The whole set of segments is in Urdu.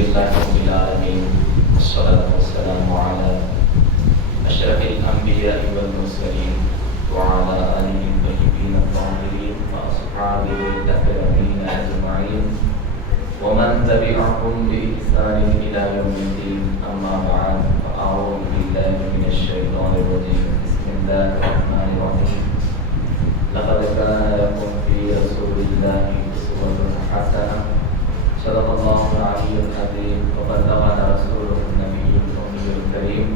لله رب العالمين والصلاة والسلام على أشرف الأنبياء والمرسلين وعلى آله الطيبين الطاهرين وأصحابه الأكرمين أجمعين ومن تبعهم بإحسان إلى يوم الدين. أما بعد فأعوذ بالله من الشيطان الرجيم. بسم الله الرحمن الرحيم. لقد كان لكم في رسول الله أسوة حسنة. صدق الله العلي العظيم وبلغنا رسوله النبي الأمي الكريم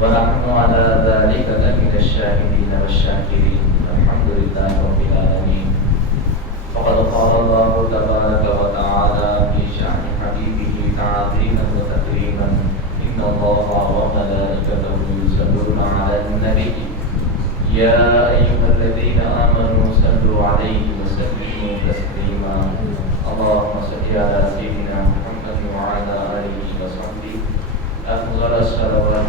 ونحن على ذلك لمن الشاهدين والشاكرين. الحمد لله رب العالمين. فقد قال الله تبارك وتعالى في شأن حبيبه تعظيما وتكريما: إن الله وملائكته يصلون على النبي يا أيها الذين آمنوا صلوا عليه وسلموا تسليما. اللهم صل على سيدنا محمد وعلى آله وصحبه أفضل الصلوات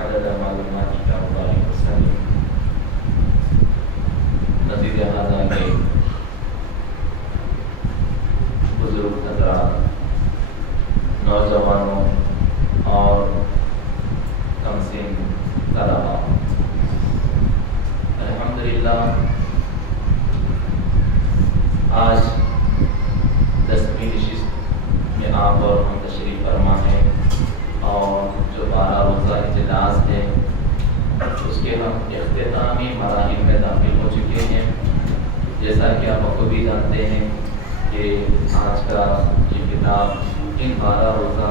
عدد معلوماتك وبارك وسلم. مزید هذا کے بزرگ حضرات، نوجوانوں اور کمسن طلباء، الحمدللہ آج 10ویں نشست میں آپ اور ہم تشریف فرما ہیں اور جو 12 روزہ اجلاس ہے اس کے ہم اختتامی مراحل میں داخل ہو چکے ہیں. جیسا کہ آپ بخوبی جانتے ہیں کہ آج کا یہ کتاب ان 12 روزہ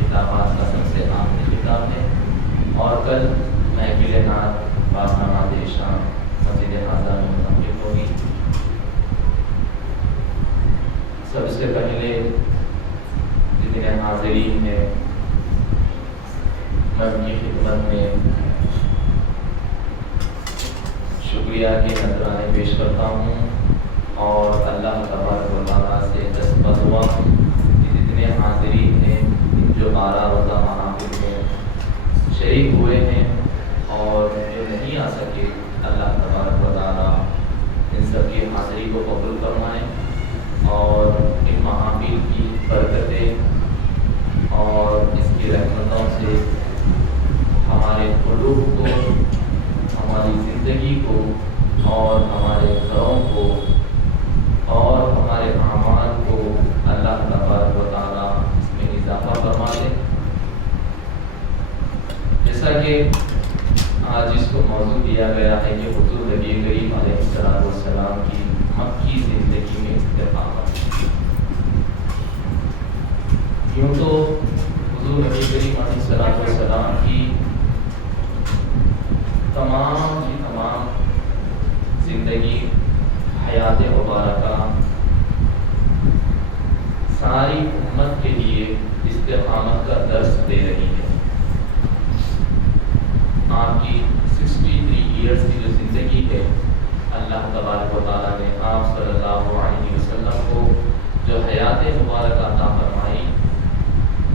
کتابات کا سب سے آخری کتاب ہے اور کل محفل نعت بعد نماز شام مسجد حاضہ میں منعقد ہوگی. سب سے پہلے جتنے حاضرین ہیں میں ان کی خدمت میں شکریہ کے نذرانے پیش کرتا ہوں اور اللہ تبارک و تعالیٰ سے دستخط ہوا کہ جتنے حاضرین ہیں جو 12 روزہ محافل میں شریک ہوئے ہیں اور جو نہیں آ سکے، اللہ تبارک و تعالیٰ ان سب کی حاضری کو قبول فرمائیں اور ان محافل کی برکتیں اور اس کی رحمتوں سے ہمارے قلوب کو، ہماری زندگی کو اور ہمارے گھروں کو اور ہمارے اعمال کو اللہ تبارک و تعالیٰ اس میں اضافہ فرما دے. جیسا کہ آج اس کو موضوع دیا گیا ہے کہ حضور نبی کریم علیہ السلام کی مکی زندگی میں استقامت. یوں تو حضور نبی کریم علیہ السلام کی تمام زندگی، حیات مبارکہ ساری امت کے لیے استقامت کا درس دے رہی ہے. آپ کی 63 ایئرس کی جو زندگی ہے، اللہ تبارک و تعالیٰ نے آپ صلی اللہ علیہ وسلم کو جو حیات مبارکہ عطا فرمائی،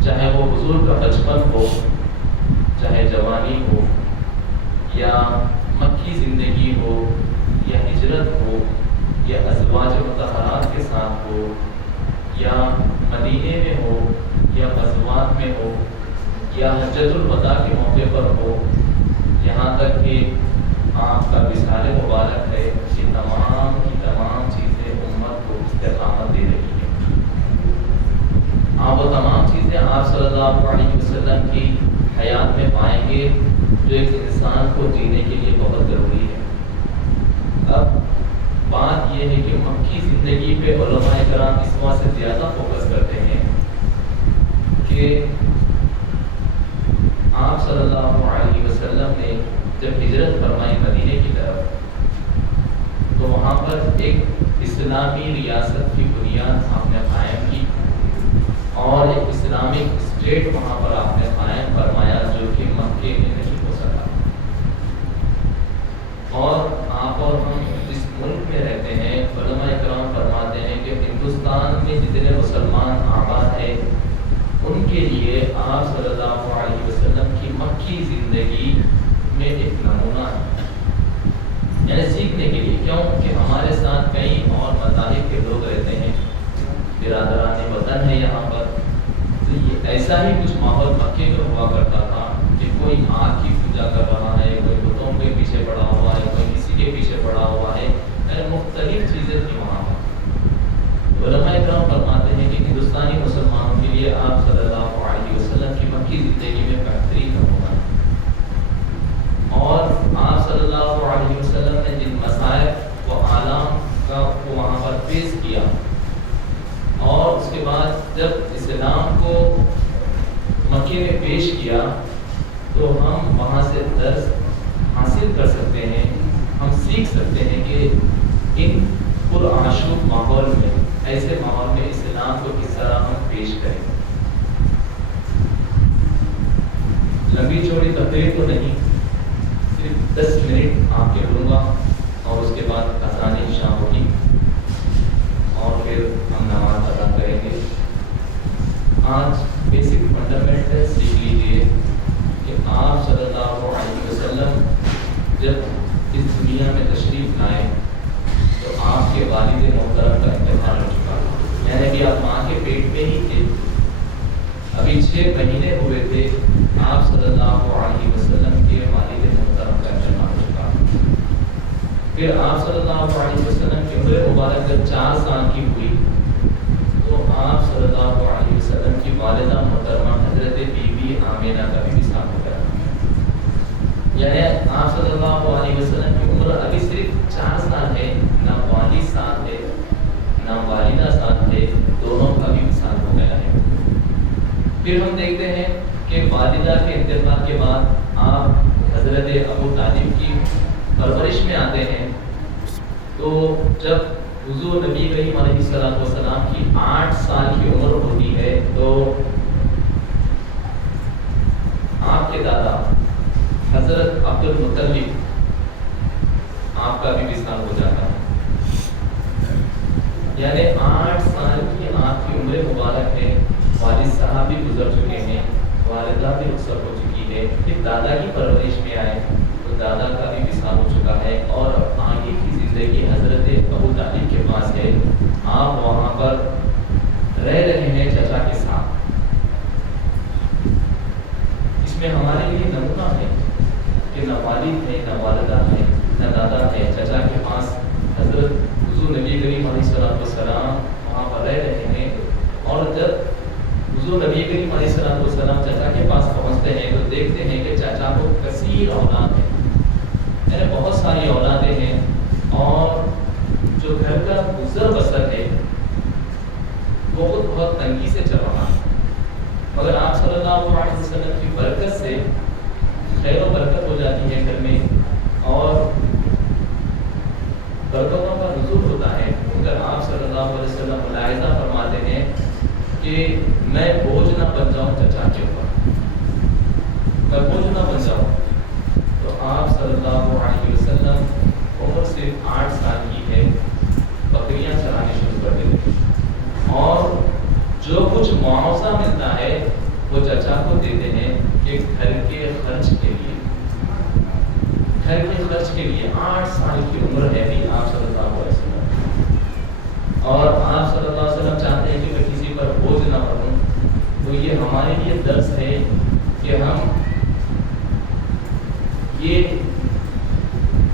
چاہے وہ حضور کا بچپن ہو، چاہے جوانی ہو، یا مکی زندگی ہو، یا ہجرت ہو، یا ازواج مطہرات کے ساتھ ہو، یا مدینے میں ہو، یا غزوات میں ہو، یا حجۃ الوداع کے موقع پر ہو، یہاں تک کہ آپ کا وصال مبارک ہے، یہ تمام کی تمام چیزیں امت کو استقامت دے رہی ہیں. آپ وہ تمام چیزیں آپ صلی اللہ علیہ وسلم کی حیات میں پائیں گے جو ایک انسان کو جینے کے لیے بہت ضروری ہے. اب بات یہ ہے کہ مکی زندگی پہ علماء کرام اس وجہ سے زیادہ فوکس کرتے ہیں کہ آپ صلی اللہ علیہ وسلم نے جب ہجرت فرمائی مدینے کی طرف تو وہاں پر ایک اسلامی ریاست کی بنیاد آپ نے قائم کی اور ایک اسلامک اسٹیٹ وہاں پر آپ نے قائم فرمایا جو کہ مکے میں نہیں ہو سکا. اور آپ اور ہم جس ملک میں رہتے ہیں، علماء کرام فرماتے ہیں کہ ہندوستان میں جتنے مسلمان آباد ہیں ان کے لیے آپ صلی اللہ علیہ وسلم کی مکی زندگی میں ایک نمونہ ہے، یعنی سیکھنے کے لیے. کیوں کہ ہمارے ساتھ کئی اور مذاہب کے لوگ رہتے ہیں، برادران وطن ہے یہاں پر، تو ایسا ہی کچھ ماحول مکے میں ہوا کرتا تھا کہ کوئی آگ کی پوجا کر رہا ہے، کوئی بتوں کے پیچھے پڑا ہوا ہے، کوئی کسی کے پیچھے پڑا ہوا ہے، یعنی مختلف چیزیں تھیں وہاں پر۔ علماء کرام فرماتے ہیں کہ ہندوستانی مسلمانوں کے لیے آپ صلی اللہ علیہ وسلم کی مکی زندگی میں بہترین نمونہ ہے، اور آپ صلی اللہ علیہ وسلم نے جن مسائل و آلام کا کو وہاں پر پیش کیا، اور اس کے بعد جب اسلام کو مکے میں پیش کیا تو ہم وہاں سے درس حاصل کر سکتے ہیں، ہم سیکھ سکتے ہیں کہ ان پرآشوب ماحول میں، ایسے ماحول میں اسلام کو کس طرح ہم پیش کریں۔ لمبی چوڑی تقریر تو نہیں، صرف 10 منٹ آپ کے لوں گا، اور اس کے بعد اذان عشاء ہوگی اور پھر ہم نماز ادا کریں گے۔ آج بیسک فنڈامنٹل سیکھ لیجیے کہ آپ صلی اللہ علیہ وسلم جب اس دنیا میں تشریف لائے تو آپ کے والد محترم کا انتقال ہو چکا تھا، یعنی کہ آپ ماں کے پیٹ میں ہی تھے، ابھی 6 مہینے ہوئے تھے، آپ صلی اللہ علیہ وسلم کے والد محترم کا انتقال ہو چکا تھا۔ پھر آپ صلی اللہ علیہ وسلم کی عمر مبارک جب 4 سال کی ہوئی تو آپ صلی اللہ علیہ وسلم کی والدہ محترمہ حضرت بی بی آمینہ کا بھی وصال ہو گیا، یعنی آپ صلی اللہ علیہ وسلم کی عمر ابھی صرف 4 سال ہے، نہ والد ساتھ ہے نہ والدہ ساتھ ہے، دونوں کا بھی وصال ہو گیا ہے۔ پھر ہم دیکھتے ہیں کہ والدہ کے انتقال کے بعد آپ حضرت ابو طالب کی پرورش میں آتے ہیں، تو جب حضور نبی کریم علیہ السلام کی 8 سال کی عمر ہوتی ہے تو آپ کے دادا حضرت عبد المطلب آپ کا بھی وصال ہو جاتا ہے، یعنی 8 سال کی آپ کی عمر مبارک ہے، والد صاحب بھی گزر چکے ہیں، والدہ بھی رخصت ہو چکی ہے، پھر دادا کی پرورش میں آئے تو دادا کا بھی وصال ہو چکا ہے، اور آگے کی زندگی حضرت ابو طالب کے پاس ہے، آپ وہاں پر رہ رہے ہیں چچا کے ساتھ۔ اس میں ہمارے لیے نمونہ ہے کہ نہ والد ہے، نہ والدہ ہے، نہ دادا ہے، چچا کے پاس حضرت حضور نبی کریم علیہ السلام وہاں پر رہ رہے ہیں، اور جب حضور نبی کریم علیہ السلام چچا کے پاس پہنچتے ہیں تو دیکھتے ہیں کہ چچا کو کثیر اولاد ہے، یعنی بہت ساری اولادیں ہیں، اور جو گھر کا گزر بسر ہے وہ بہت تنگی سے چل رہا ہے، مگر آپ صلی اللہ علیہ وسلم کی برکت سے خیر و برکت ہو جاتی ہے گھر میں، اور برکتوں کا نزول ہوتا ہے۔ مگر آپ صلی اللہ علیہ وسلم ملاحظہ فرماتے ہیں کہ میں بوجھ نہ بن جاؤں چچا کے اوپر، میں بوجھ نہ بن جاؤں۔ تو آپ صلی اللہ علیہ وسلم عمر صرف 8 سال کی ہے، بکریاں چرانے شروع کر دیتے ہیں، اور جو کچھ معاوضہ ملتا ہے وہ چچا کو دیتے ہیں کہ گھر کے خرچ کے لیے، گھر کے خرچ کے لیے 8 سال کی عمر ہے بھی آپ صلی اللہ علیہ وسلم، اور آپ صلی اللہ علیہ وسلم چاہتے ہیں کہ میں کسی پر بوجھ نہ بنوں۔ تو یہ ہمارے لیے درس ہے کہ ہم یہ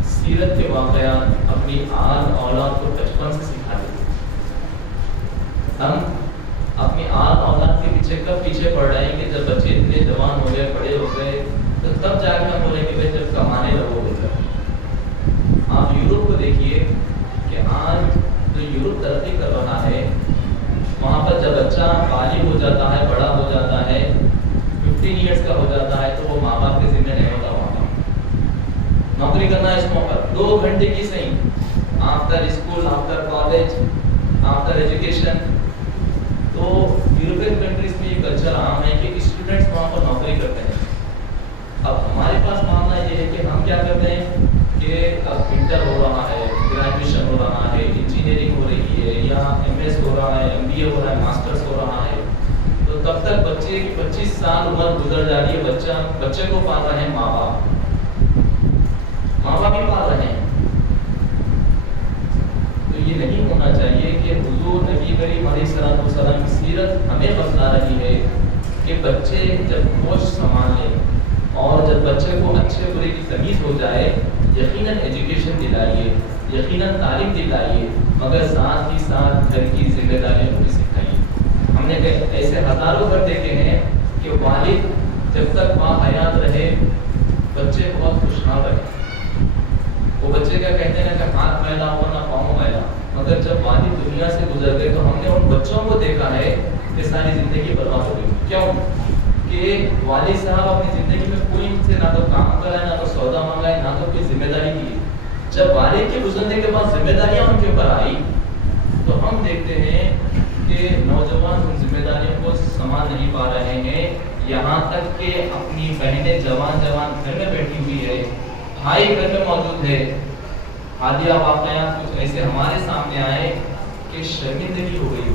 سیرت کے واقعات اپنی آل اولاد کو بچپن سے سکھا دیں۔ ہم اپنی آل اولاد کے پیچھے کب پیچھے پڑ رہے ہیں کہ جب بچے اتنے جوان ہو گئے، بڑے ہو گئے، تو تب جا کے ہم بولیں کہ بھائی جب کمانے لگو گے۔ آپ یورپ کو دیکھیے کہ آج جو یورپ ترقی کر رہا ہے، وہاں پر جب بچہ بالغ ہو جاتا ہے، بڑا ہو جاتا ہے، 15 ایئرس کا ہو جاتا ہے، تو وہ ماں باپ کے ذمہ نہیں ہوتا، وہاں پر نوکری کرنا ہے اس موقع 2 گھنٹے کی صحیح، after school, after college, after education. تو یورپین کنٹریز میں یہ کلچر عام ہے کہ اسٹوڈنٹس وہاں پر نوکری کرتے ہیں۔ اب ہمارے پاس معاملہ یہ ہے کہ ہم کیا کرتے ہیں کہ اب انٹر ہو رہا ہے، گریجویشن ہو رہا ہے، انجینئرنگ ہو رہی ہے، یا MS ہو رہا ہے، MBA ہو رہا ہے، ماسٹرز ہو رہا ہے، تو تب تک بچے کی 25 سال عمر گزر جا رہی ہے، بچے کو پال رہے ہیں ماں باپ ہی پال رہے ہیں۔ تو یہ نہیں ہونا چاہیے کہ حضور نبی کریم علیہ السلام کی سیرت ہمیں بتلا رہی ہے کہ بچے جب ہوش سنبھال لیں اور جب بچے کو اچھے برے کی تمیز ہو جائے، یقیناً ایجوکیشن دلائیے، یقیناً تعلیم دلائیے، مگر ساتھ ہی ساتھ گھر کی ذمہ داریوں کو بھی سکھائیے۔ ہم نے ایسے ہزاروں گھر دیکھے ہیں کہ والد جب تک ماں حیات رہے بچے بہت خوشحال رہے۔ وہ بچے کیا کہتے ہیں کہ ہاتھ میلا ہو نہ پاؤں میلا، مگر جب والد دنیا سے گزر گئے تو ہم نے ان بچوں کو دیکھا ہے کہ ساری زندگی برباد ہو گئی۔ کیوں؟ کہ والد صاحب اپنی زندگی میں کوئی ان سے نہ تو کام کرائے، نہ تو سودا منگائے، نہ تو کوئی ذمہ داری کی۔ جب والد کے گزرنے کے بعد ذمہ داریاں ان کے اوپر آئی تو ہم دیکھتے ہیں کہ نوجوان ان ذمہ داریوں کو سنبھال نہیں پا رہے ہیں، یہاں تک کہ اپنی بہنیں جوان گھر میں بیٹھی ہوئی ہے، بھائی گھر میں موجود ہے۔ حالیہ واقعات کچھ ایسے ہمارے سامنے آئے کہ شرمندگی ہو گئی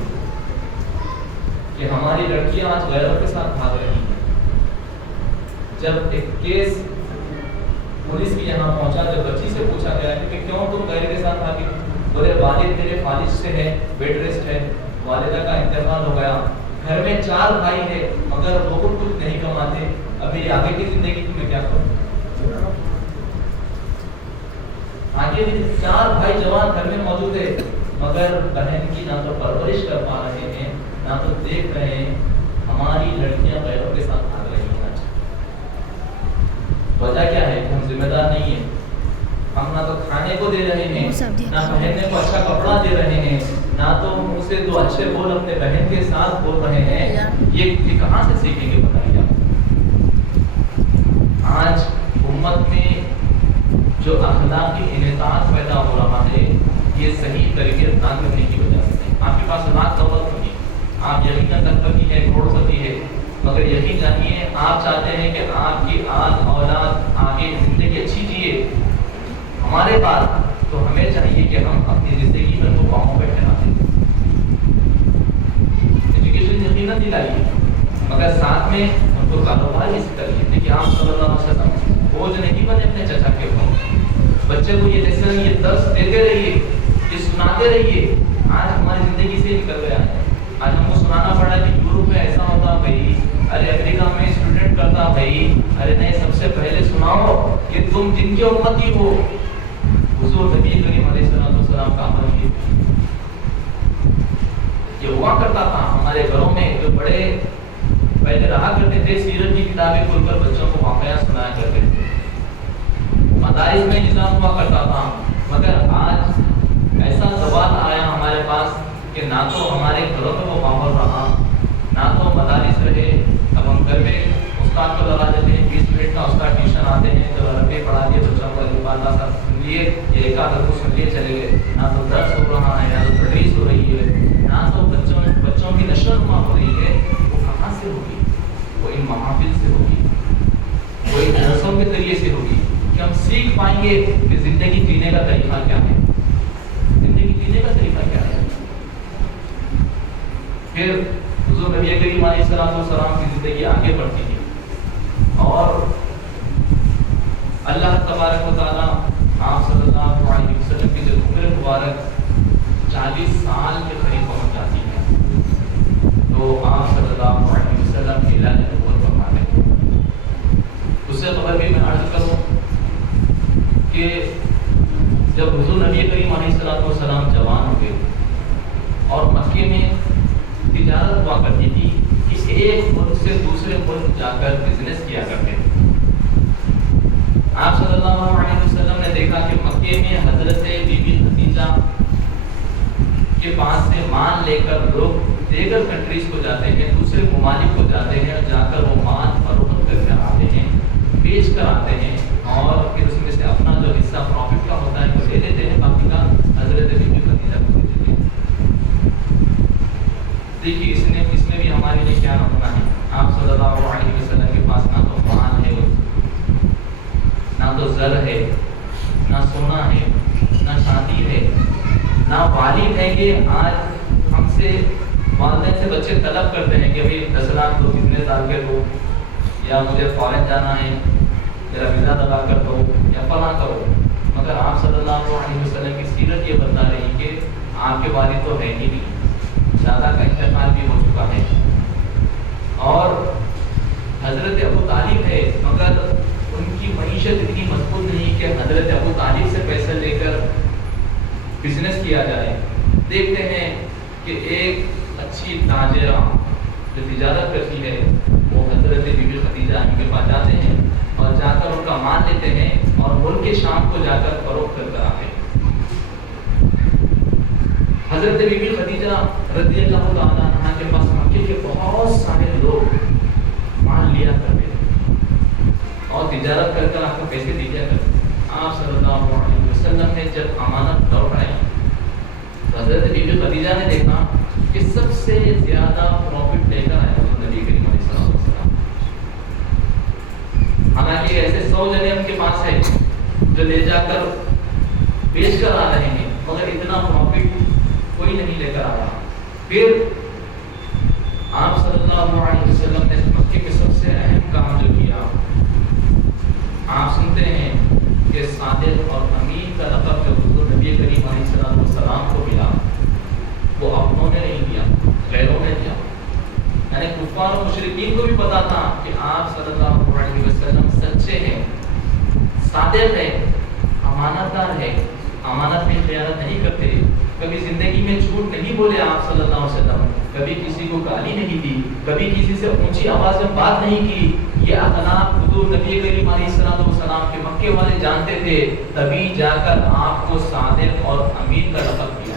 کہ ہماری لڑکیاں آج غیروں کے ساتھ بھاگ رہی ہیں۔ جب ایک کیس پولیس بھی یہاں پہنچا، جب بچی سے پوچھا گیا کہ کیوں تم غیر کے ساتھ بھاگی، بولے والد میرے فالج سے ہے، بیڈ ریسٹ ہے، والدہ کا انتقال ہو گیا، گھر میں 4 بھائی ہے مگر وہ کچھ نہیں کماتے، اب میری آگے کی زندگی کی میں کیا کروں؟ آگے بھی 4 بھائی جوان گھر میں موجود ہے مگر بہن کی نہ تو پرورش کر پا رہے ہیں، نہ تو دیکھ رہے ہیں ہماری لڑکیاں غیروں کے ساتھ بھاگ رہی ہیں۔ وجہ کیا ہے کہ ہم ذمہ دار نہیں ہیں، ہم نہ تو کھانے کو دے رہے ہیں، نہ پہننے کو اچھا کپڑا دے رہے ہیں، نہ تو منہ سے 2 اچھے بول اپنے بہن کے ساتھ بول رہے ہیں۔ یہ کہاں سے سیکھیں گے بتائیے آپ؟ آج امت میں جو اخلاقی انعطاف پیدا ہو رہا ہے یہ صحیح طریقے نہ کرنے کی وجہ سے۔ آپ کے پاس لاکھ دولت ہوگی، آپ یقیناً لکھپتی ہے، کروڑپتی ہے، مگر یقین جانیے آپ چاہتے ہیں کہ آپ کی اولاد آگے زندگی اچھی جیے ہمارے پاس، تو ہمیں چاہیے کہ ہم اپنی زندگی میں وہ پاؤں پہ پھیلا دیں۔ ایجوکیشن یقیناً دلائیے مگر ساتھ میں ان کو کاروبار بھی سکھائیے۔ دیکھیے آپ صلی اللہ علیہ وسلم بوجھ نہیں بنے اپنے چچا کے اوپر، بچے کو یہ لیسن یہ درس دیتے رہیے، یہ سناتے رہیے۔ آج ہماری زندگی سے نکل گیا ہے، آج ہم کو سنانا پڑا کہ یورپ میں ایسا ہوتا بھائی، ارے امریکہ میں اسٹوڈنٹ کرتا بھائی، ارے نہیں سب سے پہلے سناؤ کہ تم جن کے امتی ہو۔ حضور نبی کریم علیہ السلام کا عمل یہ ہوا کرتا تھا ہمارے گھروں میں، جو بڑے پہلے رہا کرتے تھے سیرت کی کتابیں کھول کر بچوں کو واقعات سنایا کرتے تھے، مدارس میں نظام ہوا کرتا تھا، مگر آج ایسا زوال آیا ہمارے پاس کہ نہ تو ہمارے گھروں میں وہ ماحول رہا، نہ تو مدارس رہے۔ اب ہم گھر میں استاد کو لگا دیتے ہیں، 20 منٹ کا استاد ٹیوشن آتے ہیں، جب عربی پڑھا دیے بچوں کو الفاظ کا سن لیے، ایک آدھ کو سن لیے چلے گئے، نہ تو درس ہو رہا ہے، نہ تو تدریس ہو رہی ہے، نہ تو بچوں کی نشو و نما ہو رہی ہے۔ وہ کہاں سے ہوگی؟ وہ ان محافل سے ہوگی، وہ ان درسوں کے ذریعے سے ہوگی کہ ہم سیکھ پائیں گے کہ زندگی جینے کا طریقہ کیا ہے، زندگی جینے کا طریقہ کیا ہے۔ پھر حضور نبی کریم علیہ السلام کی زندگی آگے بڑھتی ہے اور اللہ تبارک و تعالیٰ آپ صلی اللہ علیہ وسلم کی جب عمر مبارک 40 سال کے قریب پہنچ جاتی ہے تو آپ صلی اللہ علیہ وسلم کی اعلان نبوت فرماتے ہیں۔ اس سے قبل بھی میں عرض کروں کہ جب حضور نبی کریم علیہ السلام جوان ہوئے اور مکے میں تجارت ہوا کرتی تھی کہ ایک ملک سے دوسرے ملک جا کر بزنس کیا کرتے تھے، آپ صلی اللہ علیہ وسلم نے دیکھا کہ مکے میں حضرت بی بی خدیجہ کے پاس سے مال لے کر لوگ دیگر کنٹریز کو جاتے ہیں، دوسرے ممالک کو جاتے ہیں، جا کر وہ مال فروخت کر کے آتے ہیں، بیچ کر آتے ہیں اور پھر اس میں سے اپنا جو حصہ پروفٹ کا ہوتا ہے وہ لے لیتے ہیں، باقی کا حضرت بی بی خدیجہ کو دے دیتے ہیں۔ دیکھیے اس میں بھی ہمارے لیے کیا نمونہ ہے۔ آپ صلی اللہ علیہ وسلم کے پاس نہ تو مال ہے، نہ تو زر ہے، نہ سونا ہے، نہ شادی ہے، نہ والد ہے کہ آج ہم سے والدین سے بچے طلب کرتے ہیں کہ ابھی 10 لاکھ دو، کتنے سال کے دو، یا مجھے فارن جانا ہے میرا ویزا لگا کر دو یا فلاں کرو، مگر آپ صلی اللہ علیہ وسلم کی سیرت یہ بتا رہی کہ آپ کے والد تو ہے ہی نہیں، دادا کا انتقال بھی ہو چکا ہے اور کیا جائے. دیکھتے ہیں کہ ایک اچھی تاجرہ جو تجارت کرتی ہے وہ حضرت بی بی خدیجہ کے پاس جاتے ہیں اور جا کر ان کا مال لیتے ہیں اور ملک شام کو جا کر فروخت کر آتے ہیں. حضرت بی بی خدیجہ رضی اللہ تعالیٰ عنہا کے پاس مکے کے بہت سارے لوگ مال لیا کرتے تھے اور تجارت کر کر آپ کو پیسے دیا کرتے. آپ صلی اللہ علیہ وسلم نے جب امانت لوٹ آئی تو حضرت بی بی خدیجہ نے دیکھا کہ سب سے زیادہ پروفٹ لے کر آیا نبی کریم علیہ السلام. حالانکہ ایسے 100 جنے ان کے پاس ہے جو لے جا کر بیچ کر آ رہے ہیں مگر اتنا پروفٹ کوئی نہیں لے کر آ رہا. پھر آپ صلی اللہ علیہ وسلم نے مکے کے سب سے اہم کام جو کیا, آپ سنتے ہیں کہ صادق اور امین کا لقب جو حضور نبی کریم علیہ السلام کو ملا وہ اپنوں نے نہیں دیا, غیروں نے دیا. یعنی کفار و مشرکین کو بھی پتا تھا کہ آپ صلی اللہ علیہ وسلم سچے ہیں, صادق ہیں, امانت دار ہیں, امانت میں خیانت نہیں کرتے, کبھی زندگی میں جھوٹ نہیں بولے آپ صلی اللہ علیہ وسلم, کبھی کسی کو گالی نہیں دی, کبھی کسی سے اونچی آواز میں بات نہیں کی. یہ اخلاق حضور نبی کریم علیہ السلام کے مکے والے جانتے تھے, تبھی جا کر آپ کو صادق اور امین کا لقب دیا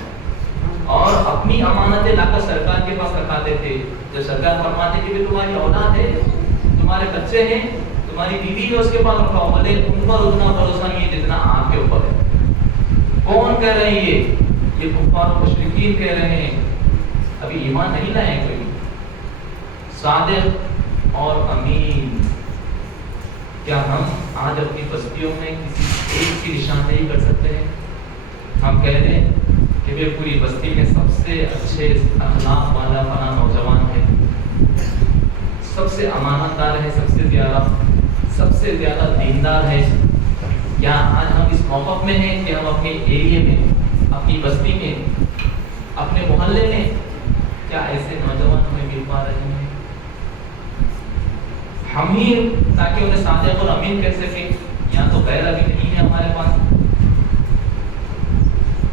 اور اپنی امانتیں لا کر سرکار کے پاس رکھاتے تھے. جب سرکار فرماتے کہ تمہاری اولاد ہے, تمہارے بچے ہیں, تمہاری بیوی ہے, اس کے پاس رکھاؤ, بھلے ان پر اتنا بھروسہ نہیں ہے جتنا آپ کے اوپر ہے. کون کہہ رہے ہیں یہ کفار و مشرکین کہہ رہے ہیں, ابھی ایمان نہیں لائے ہیں کوئی. صادق اور امین, کیا ہم آج اپنی بستیوں میں کسی ایک کی نشاندہی کر سکتے ہیں؟ ہم کہہ دیں کہ وہ پوری بستی میں سب سے اچھے اخلاق والا فلاں نوجوان ہے, سب سے امانت دار ہے, سب سے زیادہ دیندار ہے. یا آج ہم اس موقف میں ہیں کہ ہم اپنے ایریے میں, اپنی بستی میں, اپنے محلے میں کیا ایسے نوجوان ہمیں مل پا رہے ہیں؟ ہم ہی تاکہ انہیں صادق اور امین کہہ سکیں, یا تو غیر ابھی نہیں ہے ہمارے پاس.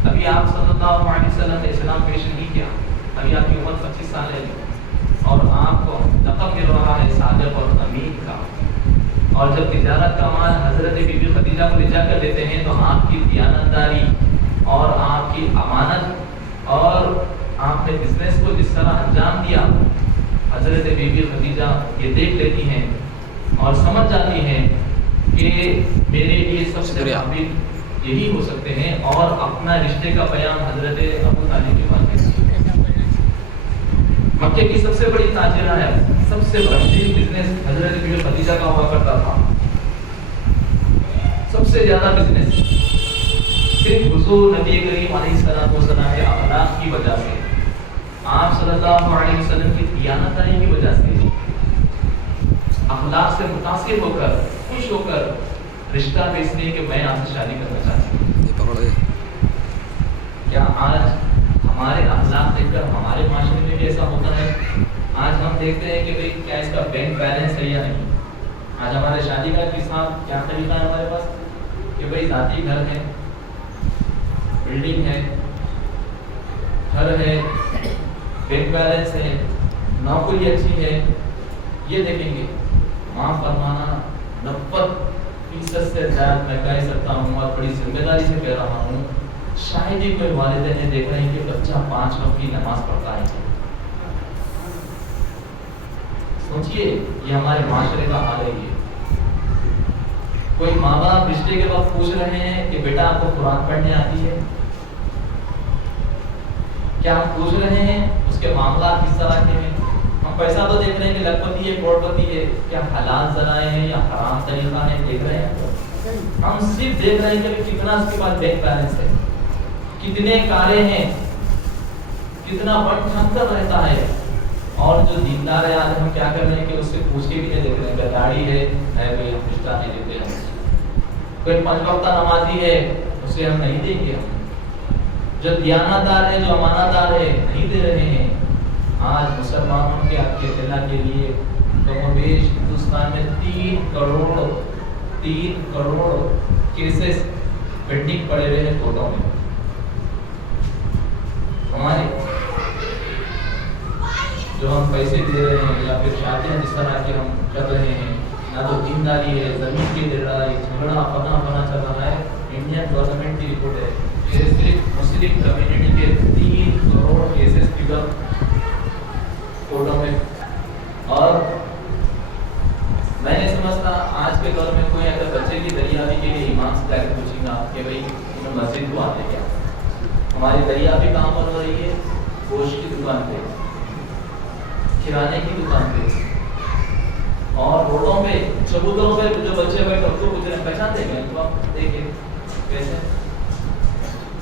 ابھی آپ صلی اللہ علیہ وسلم نے اسلام پیش نہیں کیا, ابھی آپ کی عمر 25 سال ہے اور آپ کو لقب مل رہا ہے صادق اور امین کا. اور جب تجارت کا مال حضرت بی بی خدیجہ کو لے جا کر دیتے ہیں تو آپ کی دیانتداری اور آپ کی امانت اور آپ نے بزنس کو جس طرح انجام دیا, حضرت بی بی خدیجہ یہ دیکھ لیتی ہیں اور سمجھ جاتی ہیں کہ میرے لیے سب سے قابل یہی ہو سکتے ہیں, اور اپنا رشتے کا بیان حضرت ابو طالب کے پاس کرتی ہیں. مکے کی سب سے بڑی تاجرہ ہے, سب سے بڑی بزنس حضرت بی بی خدیجہ کا ہوا کرتا تھا. سب سے زیادہ بزنس صرف حضور نبی کریم علیہ السلام کے اخلاق کی وجہ سے, آپ صلی اللہ علیہ وسلم کی دیانتداری کی وجہ سے, اخلاق سے متاثر ہو کر, خوش ہو کر رشتہ بیچنے کہ میں آپ سے شادی کرنا چاہتی ہوں. کیا آج ہمارے اخلاق دیکھ کر ہمارے معاشرے میں بھی ایسا ہوتا ہے؟ آج ہم دیکھتے ہیں کہ بھئی کیا اس کا بینک بیلنس ہے یا نہیں. آج ہمارے شادی کا حساب کیا طریقہ ہے ہمارے پاس کہ بھئی ذاتی گھر ہے, بلڈنگ ہے, گھر ہے, بینک بیلنس ہے, نوکری اچھی ہے, یہ دیکھیں گے. معاف فرمانا 90% سے زیادہ میں کہہ سکتا ہوں اور بڑی ذمہ داری سے کہہ رہا ہوں, شاید ہی کوئی والدین دیکھ رہے ہیں کہ بچہ 5 وقت کی نماز پڑھتا ہے. سوچئے یہ ہمارے معاشرے کا حال ہے. یہ کوئی ماں باپ رشتے کے وقت پوچھ رہے ہیں کہ بیٹا آپ کو قرآن پڑھنے آتی ہے؟ کیا ہم پوچھ رہے ہیں اس کے معاملات کس طرح کے ہیں؟ ہم پیسہ تو دیکھ رہے ہیں کہ لکھپتی ہے, کروڑپتی ہے, کیا حلال ذرائع ہیں یا حرام طریقہ ہے دیکھ رہے ہیں. ہم صرف دیکھ رہے ہیں کہ کتنا اس کے پاس بینک بیلنس ہے, کتنے کاریں ہیں, کتنا بڑھ ٹھن کر رہتا ہے. اور جو دیندار ہے آج ہم کیا کر رہے ہیں کہ اس سے پوچھ کے بھی نہیں دیکھ رہے ہیں کہ داڑھی ہے کوئی ہم رشتہ نہیں دیتے ہیں. کوئی 5 وقتہ نمازی ہے اسے ہم نہیں دیں گے. جو دیانتدار ہے, جو امانت دار ہے, نہیں دے رہے ہیں. آج مسلمانوں کے اطلاع کے لیے کم و بیش ہندوستان میں 3 کروڑ کیسز پینڈنگ پڑے ہوئے ہیں کورٹوں میں. ہمارے جو ہم پیسے دے رہے ہیں یا پھر شادیاں جس طرح کی ہم کر رہے ہیں، نہ تو دینداری ہے، زمین کی لڑائی جھگڑا فنا چل رہا ہے. انڈین گورنمنٹ کی رپورٹ ہے کہ صرف مسلم کمیونٹی کے 3 کروڑ کیسز فگر کورٹوں میں. اور میں نہیں سمجھتا آج کے دور میں کوئی اگر بچے کی دریافی کے لیے امام سے جا کے پوچھے گا کہ بھائی تمہیں مسجد کو آتے کیا. ہماری دریافی کہاں پر ہو رہی ہے؟ گوشت کی دکان پہ، کرانے کی دکان پہ، اور روڈوں پہ چبوتروں پہ جو بچے بیٹھے ان کو کچھ پہچانتے ہیں تو آپ دیکھیں کیسے.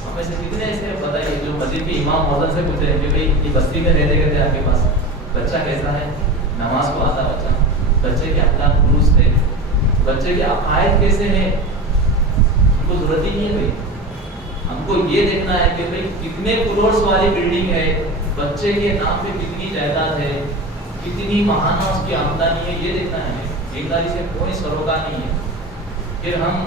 ہم ایسے کتنے ایسے بتائیے جو مسجد کے امام موذن سے پوچھتے ہیں کہ بھائی یہ بستی میں رہتے کہتے ہیں آپ کے پاس بچہ کیسا ہے، نماز کو آتا بچہ، بچے کے اخلاق درست ہے، بچے کے عقائد کیسے ہیں. ہم کو ضرورت ہی نہیں ہے بھائی، ہم کو یہ دیکھنا ہے کہ بھائی کتنے کروڑ والی بلڈنگ ہے، بچے کے نام پہ کتنی جائیداد ہے، کتنی ماہانہ اس کی آمدنی ہے، یہ دیکھنا ہے. دینداری سے کوئی سروکار نہیں ہے. پھر ہم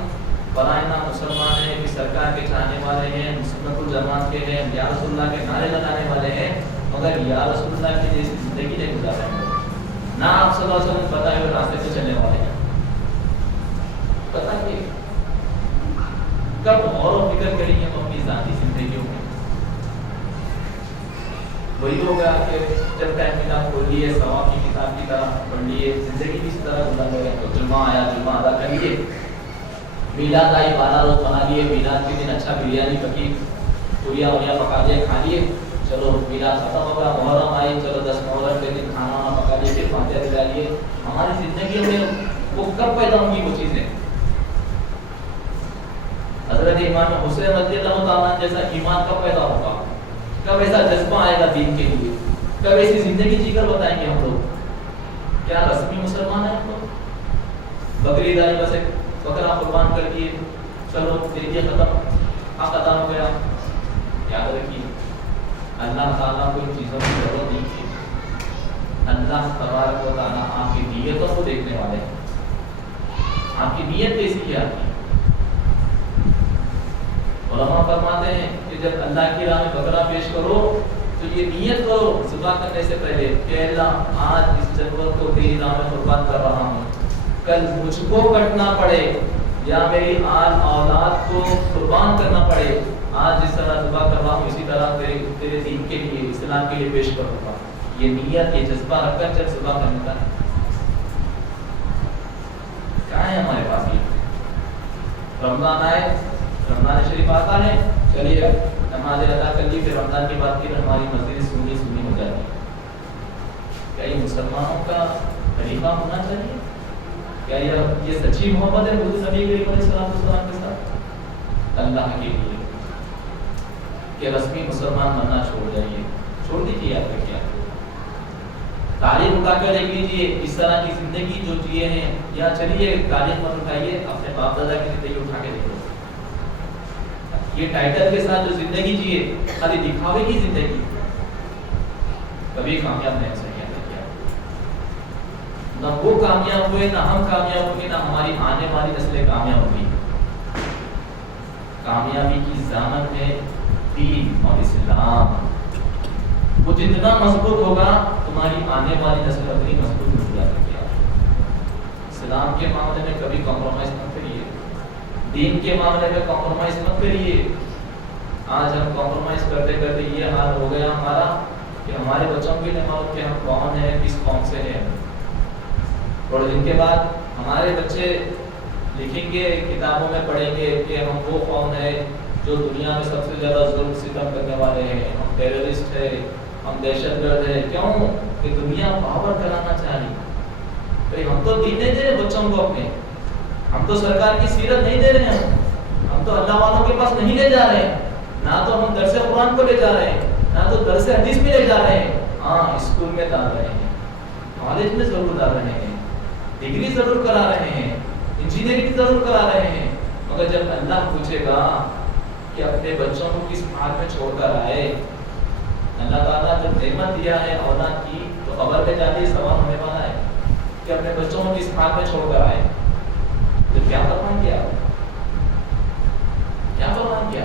فرائنا مسلمان ہیں کہ سرکار کے چاہنے والے ہیں، سنت الجماعت کے ہیں، یا رسول اللہ کے نعرے لگانے والے ہیں، مگر یا رسول اللہ کی جیسی زندگی نہیں گزار رہے ہیں. نہ آپ صلی اللہ علیہ وسلم بتائے ہوئے راستے پہ چلنے والے ہیں. بتائیے کب غور و فکر کریں گے ہم اپنی ذاتی زندگیوں میں؟ وہی ہوگا کہ جب ٹائم ملا کھول لیے ثواب کی کتاب کی طرح پڑھ لیے، زندگی بھی اسی طرح گزار گئے. تو جمعہ آیا جمعہ ادا کر لیے، میلاد آئی 12 روز بنا لیے، میلاد کے دن اچھا بریانی پکی، پوریا ووریا پکا لیے کھا لیے، چلو میلاد ختم ہو گیا. محرم آئی، چلو 10 محرم کے دن کھانا وانا پکا لیے، پھر فاتحہ دلا لیے. ہماری زندگیوں میں وہ کب پیدا ہوں گی وہ چیزیں؟ حضرت امام حسین رضی اللہ تعالیٰ جیسا ایمان کب پیدا ہوگا؟ کب ایسا جذبہ آئے گا دین کے لیے؟ کب ایسی زندگی جی کر بتائیں گے ہم لوگ؟ کیا رسمی مسلمان ہیں ہم لوگ؟ بکری داری بس ایک بکرا قربان کر دیے، چلو دیکھیے ختم، حق ادا ہو گیا. یاد رکھیے اللہ تعالیٰ کو ان چیزوں کی ضرورت نہیں تھی. اللہ تبارک و تعالیٰ آپ کی نیتوں کو دیکھنے والے ہیں. آپ کی نیت کیسی ہے؟ آپ کی علماء فرماتے ہیں کہ جب اللہ کی راہ میں بکرا پیش کرو تو یہ نیت کرو ذبح کرنے سے پہلے کہ اللہ آج اس جانور کو تیری راہ میں قربان کر رہا ہوں، کل مجھ کو کٹنا پڑے یا میری آل اولاد کو قربان کرنا پڑے، آج جس طرح ذبح کر رہا ہوں اسی طرح تیرے دین کے لیے، اسلام کے لیے پیش کروں گا. یہ نیت، یہ جذبہ رکھ کر جب ذبح کرنے کا کیا ہے ہمارے پاس. یہ رمضان آئے، رمضان شریف آتا ہے، چلیے نماز ادا کر لی، پھر رمضان کی بات کی ہماری مسجد سنی ہو جاتی. کیا یہ مسلمانوں کا طریقہ ہونا چاہیے؟ کیا یہ سچی محبت ہے حضور نبی کریم علیہ السلام کے ساتھ اللہ کے لیے کہ رسمی مسلمان بننا چھوڑ جائیے؟ چھوڑ دیجیے. آپ کا کیا تاریخ اٹھا کر دیکھ لیجیے اس طرح کی زندگی جو جیے ہیں، یا چلیے تاریخ مت اٹھائیے، اپنے باپ دادا کی زندگی اٹھا کے دیکھو. یہ ٹائٹل کے ساتھ جو زندگی جیے، خالی دکھاوے کی زندگی، کبھی کامیاب نہیں ہو سکے. نہ وہ کامیاب ہوئے، نہ ہم کامیاب ہوں گے، نہ ہماری آنے والی نسلیں کامیاب ہوگی. کامیابی کی ضمانت ہے دین اور اسلام. وہ جتنا مضبوط ہوگا تمہاری آنے والی نسل اتنی مضبوط ہو جائے گی. اسلام کے معاملے میں کبھی کمپرومائز مت کریے، دین کے معاملے میں کمپرومائز مت کریے. آج ہم کمپرومائز کرتے کرتے یہ حال ہو گیا ہمارا کہ ہمارے بچوں کو نہیں معلوم کہ ہم کون ہیں، کس قوم سے ہیں. تھوڑے دن کے بعد ہمارے بچے لکھیں گے، کتابوں میں پڑھیں گے کہ ہم وہ قوم ہے جو دنیا میں سب سے زیادہ ظلم ستم کرنے والے ہیں، ہم ٹیررسٹ ہیں، ہم دہشت گرد ہیں. کیوں؟ کہ دنیا پاور کرانا چاہ رہی. بھائی ہم تو دین نہیں دے رہے بچوں کو اپنے، ہم تو سرکار کی سیرت نہیں دے رہے ہیں، ہم تو اللہ والوں کے پاس نہیں لے جا رہے ہیں، نہ تو ہم درس قرآن کو لے جا رہے ہیں، نہ تو درس حدیث میں لے جا رہے ہیں. ہاں اسکول میں ڈال رہے ہیں، کالج میں ضرور ڈال رہے ہیں، ڈگری ضرور کرا رہے ہیں، انجینئرنگ ضرور کرا رہے ہیں. مگر جب اللہ پوچھے گا کہ اپنے بچوں کو کس حال میں چھوڑ کر آئے، اللہ تعالیٰ جو نعمت دیا ہے اولاد کی، تو خبر پہ جاتی سوال ہونے والا ہے کہ اپنے بچوں کو کس حال میں چھوڑ کر آئے. تو کیا فرمان کیا، کیا فرمان کیا؟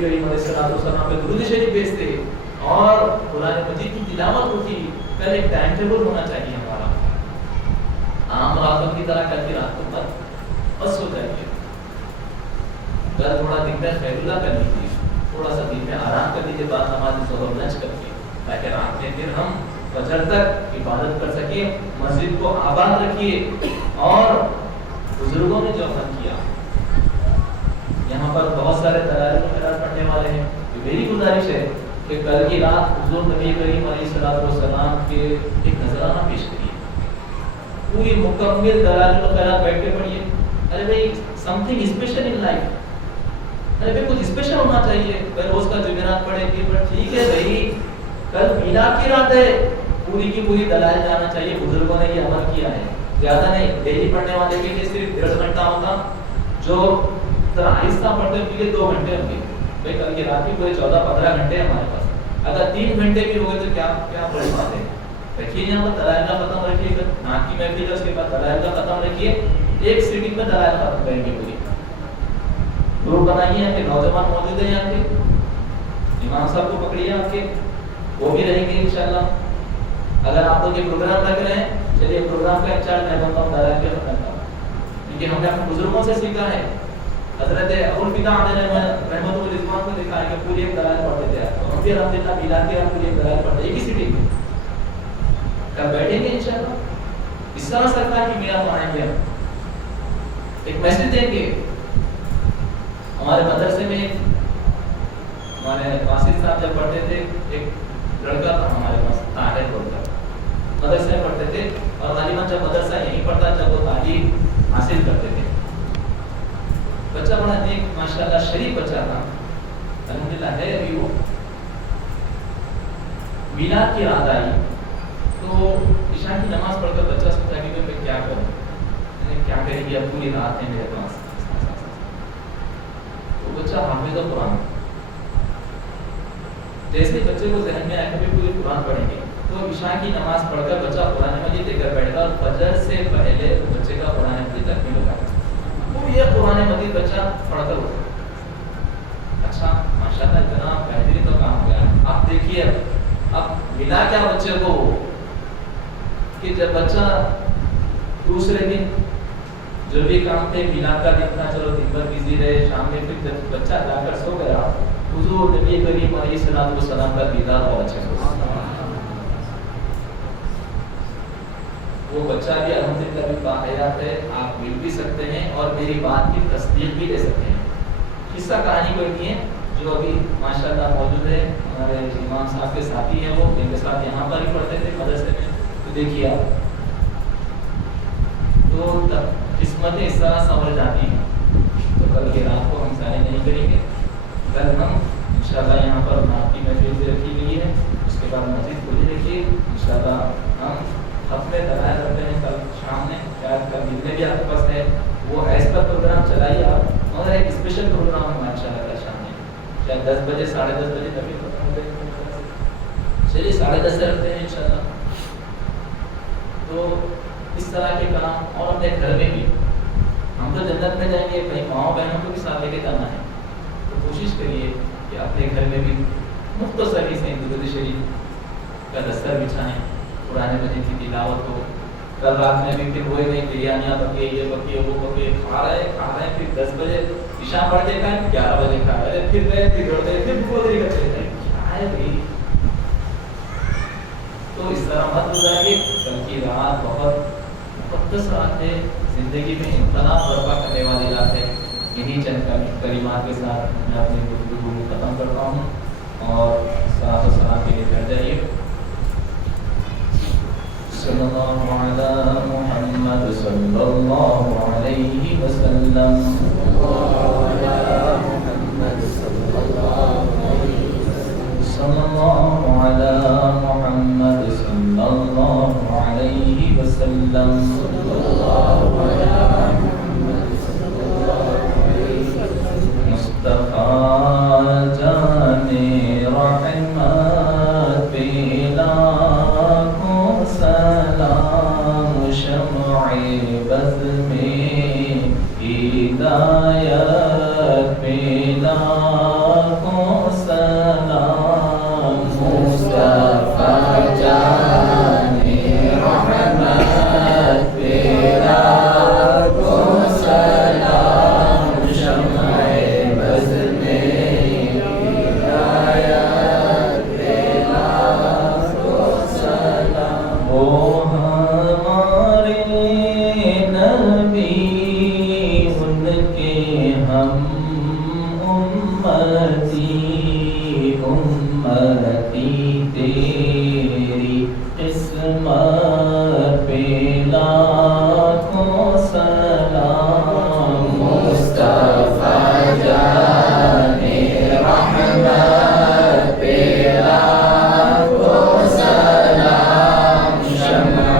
کریم علیہ السلام پہ درود شریف بھیجتے اور قرآن مجید کی تلاوت ہوتی. کل ایک ٹائم ٹیبل ہونا چاہیے ہمارا. عام راتوں کی طرح کل کی راتوں پر بس ہو جائیے. کل تھوڑا دن میں خیر اللہ کر لیجیے, تھوڑا سا دن میں آرام کر لیجیے بعد نماز ظہر لنچ کر کے, تاکہ رات میں پھر ہم فجر تک عبادت کر سکیں. مسجد کو آباد رکھیے. اور بزرگوں نے جو عمل کیا, یہاں پر بہت سارے دلائل وغیرہ پڑھنے والے ہیں. میری گزارش ہے کہ کل کی رات حضور نبی کریم علیہ السلام کے ایک نذرانہ پیش کریے, پوری مکمل دلائل وغیرہ بیٹھ کے پڑھیے. ارے بھائی something special in life, ارے بھائی کچھ اسپیشل ہونا چاہیے. روز کا جمعرات پڑھے گی پر ٹھیک ہے بھائی, کل میلاد کی رات ہے, پوری کی پوری دلائل جانا چاہیے. بزرگوں نے یہ عمل کیا ہے, زیادہ نہیں. ڈیلی پڑھنے والے کے لیے صرف 1.5 گھنٹہ ہوتا, جو ذرا آہستہ پڑھتے کے لیے 2 گھنٹے ہوں گے. بھائی کل کی رات کی پورے 14-15 گھنٹے ہمارے پاس. اگر 3 گھنٹے بھی ہو گئے تو کیا بڑی بات ہے. رکھیے یہاں پر دلائل کا ختم رکھیے. ناک کی محفل ہے, اس کے بعد دلائل کا ختم رکھیے. ایک سیٹنگ میں دلائل ختم کریں گے پوری. گروپ بنائیے, آپ کے نوجوان موجود ہیں, یہاں کے امام صاحب کو پکڑیے, آپ کے وہ بھی رہیں گے انشاءاللہ. اگر آپ لوگ یہ پروگرام رکھ رہے ہیں, چلیے پروگرام کا انچارج میں بنتا ہوں دلائل کے ختم کا, کیونکہ ہم نے اپنے بزرگوں سے سیکھا ہے. حضرت ابوالفدا رحمۃ اللہ کو دیکھا ہے کہ پوری ایک دلائل پڑھتے تھے. ہم بھی الحمدللہ میلاد کے پوری ایک دلائل پڑھتے, ایک ہی سیٹنگ میں. کل بیٹھیں گے انشاءاللہ, اس طرح سرکار کی میرا بنائیں گے, ایک میسج دیں گے. ہمارے مدرسے میں ہمارے قاصد صاحب جب پڑھتے تھے, ایک لڑکا تھا ہمارے پاس, طاہر بول کر, مدرسے میں پڑھتے تھے. اور غالباً جب مدرسہ یہیں پڑھتا جب وہ تعلیم حاصل کرتے تھے. بچہ بڑا نیک ماشاءاللہ شریف بچہ تھا, الحمدللہ ہے ابھی وہ. میلاد کی رات آئی تو عشاء کی نماز پڑھ کر بچہ سوچا کہ میں کیا کروں, کیا کرے گی, اب پوری رات ہے میرے پاس. تو بچہ حافظ قرآن, جیسے بچے کو ذہن میں آئے کہ پوری قرآن پڑھیں گے, تو عشاء کی نماز پڑھ کر بچہ قرآن مجید لے کر بیٹھ گا. اور فجر سے پہلے بچے کا قرآن مجید تکمیل ہو گیا. وہ یہ قرآن مجید بچہ پڑھ کر اٹھا. اچھا ماشاءاللہ اتنا بہترین تو کام ہو گیا. آپ دیکھیے اب ملا کیا بچے کو, کہ جب بچہ دوسرے دن جو بھی کام تھے, میلاد کا دن تھا, چلو دن بھر بزی رہے, شام میں پھر جب بچہ جا کر سو گیا, حضور نبی کریم علیہ السلام کا دیدار اور اچھے سے. وہ بچہ بھی الحمدللہ بھی باحیات ہے, آپ مل بھی سکتے ہیں اور میری بات کی تصدیق بھی دے سکتے ہیں. قصہ کہانی کوئی نہیں ہے, جو ابھی ماشاءاللہ موجود ہے, ہمارے امام صاحب کے ساتھی ہیں, وہ ان کے ساتھ یہاں پر ہی پڑھتے تھے مدرسے میں. تو دیکھیے آپ, تو قسمتیں اس طرح سنور جاتی ہیں. تو کل کی رات کو ہم سارے نہیں کریں گے. کل ہم انشاءاللہ یہاں پر نعت کی محفل بھی رکھی گئی ہے, اس کے بعد مسجد کھلی رکھیے. انشاءاللہ ہم اپنے دلائل رکھتے ہیں. کل شام میں شاید کل دن میں بھی آپ کے پاس ہے, وہ ایس پر پروگرام چلائیے آپ. اور ایک اسپیشل پروگرام ہمارا انشاءاللہ کل شام میں شاید 10 بجے 10:30 بجے تک ختم ہو جائے گا. چلیے 10:30 سے رکھتے ہیں انشاءاللہ. تو اس طرح کے کام, اور اپنے گھر میں بھی, ہم تو جنت میں جائیں گے, کہیں ماؤں بہنوں کو بھی ساتھ لے کے جانا ہے. تو کوشش کریے کہ اپنے گھر میں بھی مختصر سے درود شریف کا دستر بچھائیں, قرآن مجید کی تلاوت ہو. کل رات میں بھی پھر ہوئے نہیں, بریانیاں پکے, یہ پکے, وہ پکے, کھا رہے ہیں, پھر 10 بجے عشاء پڑھ کے کھائیں, 11 بجے کھا رہے, پھر گئے, پھر دوڑ گئے, پھر بولے کرتے ہیں, کیا ہے بھائی. تو اس طرح مت گزاریے. کل کی رات بہت مقدس رات ہے, زندگی میں انقلاب برپا کرنے والی رات ہے. یہی چند کلمات کے ساتھ میں اپنی گفتگو کو ختم کرتا ہوں, اور صلاۃ و سلام کے لیے بیٹھ جائیے. صلی اللہ علی محمد صلی اللہ علیہ وسلم. صلی اللہ علی محمد صلی اللہ علیہ وسلم. مصطفیٰ جانے رحمت پہ لاکھوں سلام, شمع بز میں ہدایت پہ لاکھوں عصمت پہ لاکھوں سلام، مصطفیٰ جان رحمت پہ لاکھوں سلام، شمع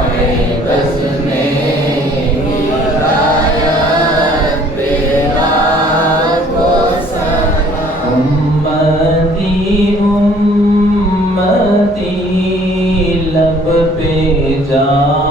بز میں ہدایت پہ لاکھوں سلام، امتی امتی لب پہ جا